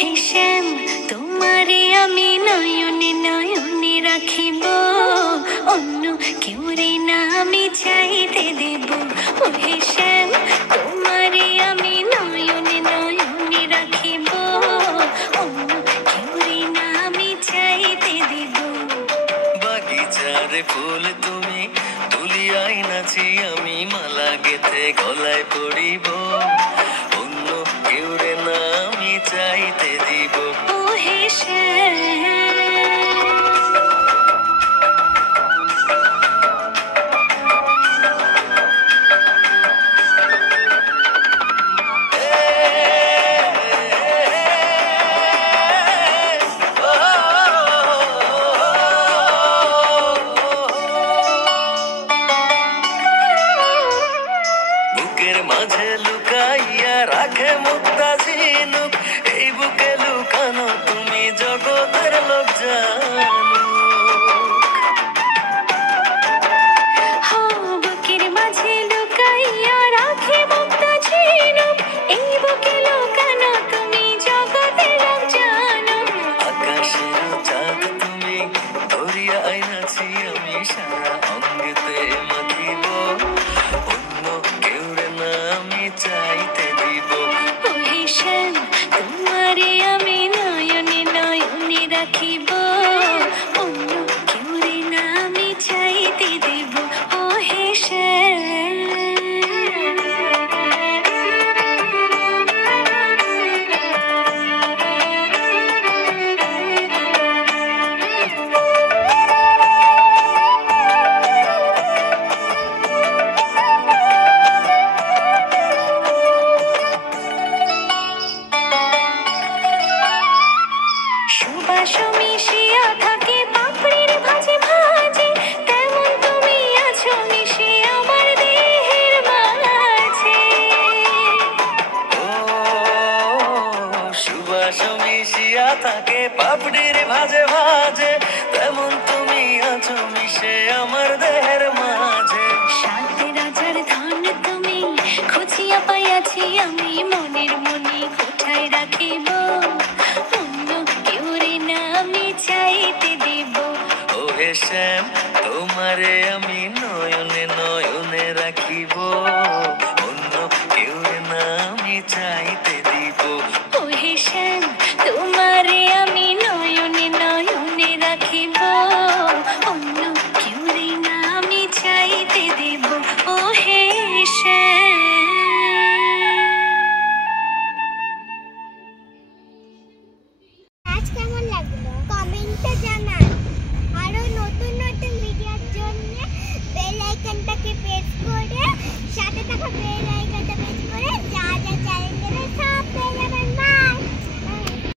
হে শ্যাম, তোমারে আমি নয়নে নয়নে রাখিব, অন্য কেউ রে না আমি চাইতে দেব। ও হে শ্যাম, তোমারে আমি নয়নে নয়নে রাখিব, অন্য কেউ রে না আমি চাইতে দেব। বাগিচার ফুল তুমি তুলিয়াই নাছি, আমি মালা গেথে গলায় পড়িব, অন্য কেউ রে না আমি চাইতে দিব। ও হে শ্যাম, বুকের মাঝে লুকাইয়া রাখে মুক্তা ঝিনুক, এই বুকে লুকানো তুমি জগতের লোক জানো। বুকের মাঝে লুকাইয়া রাখে মুক্তা ঝিনুক, এই বুকে লুকানো তুমি জগতের লোক জানো। আকাশের চাঁদ তুমি ধরিয়া আইনাছি, আমি সারা অঙ্গেতে মাখিব, অন্য কেউ রে না আমি চাইতে দিব। ও হে শ্যাম, তোমারে আমি নয়নে নয়নে রাখিব, অন্য কেউ রে না আমি চাইতে দেব। ও হে শ্যাম, সুবাস মিশিয়া থাকে পাপড়ির ভাজে ভাজে, তেমন তুমি আছো মিশে আমার দেহের মাঝে। ও সুবাস মিশিয়া থাকে পাপড়ির ভাজে ভাজে, তেমন তুমি আছো মিশে আমার দেহের মাঝে। সাত রাজার ধন তুমি খুঁজিয়া পাইয়াছি, আমি মনের মনে কোঠায় রাখিব, অন্য কেউ রে না আমি চাইতে দেব। ও হে শ্যাম, তোমারে আমি নয়নে নয়নে রাখিব, অন্য কেউ রে না আমি চাইতে দিব। ও হে শ্যাম, তোমারে আমি নয়নে নয়নে রাখিব, অন্য কেউ রে না আমি চাইতে দেব। ও হে শ্যাম। আজ কেমন লাগলো কমেন্টে জানান। আরো নতুন নতুন ভিডিওর জন্য বেল আইকনটাকে প্রেস করে, সাথে থাকা বেল আইকনটা প্রেস করে যা যা চ্যানেল সব পেয়ে যাবেন।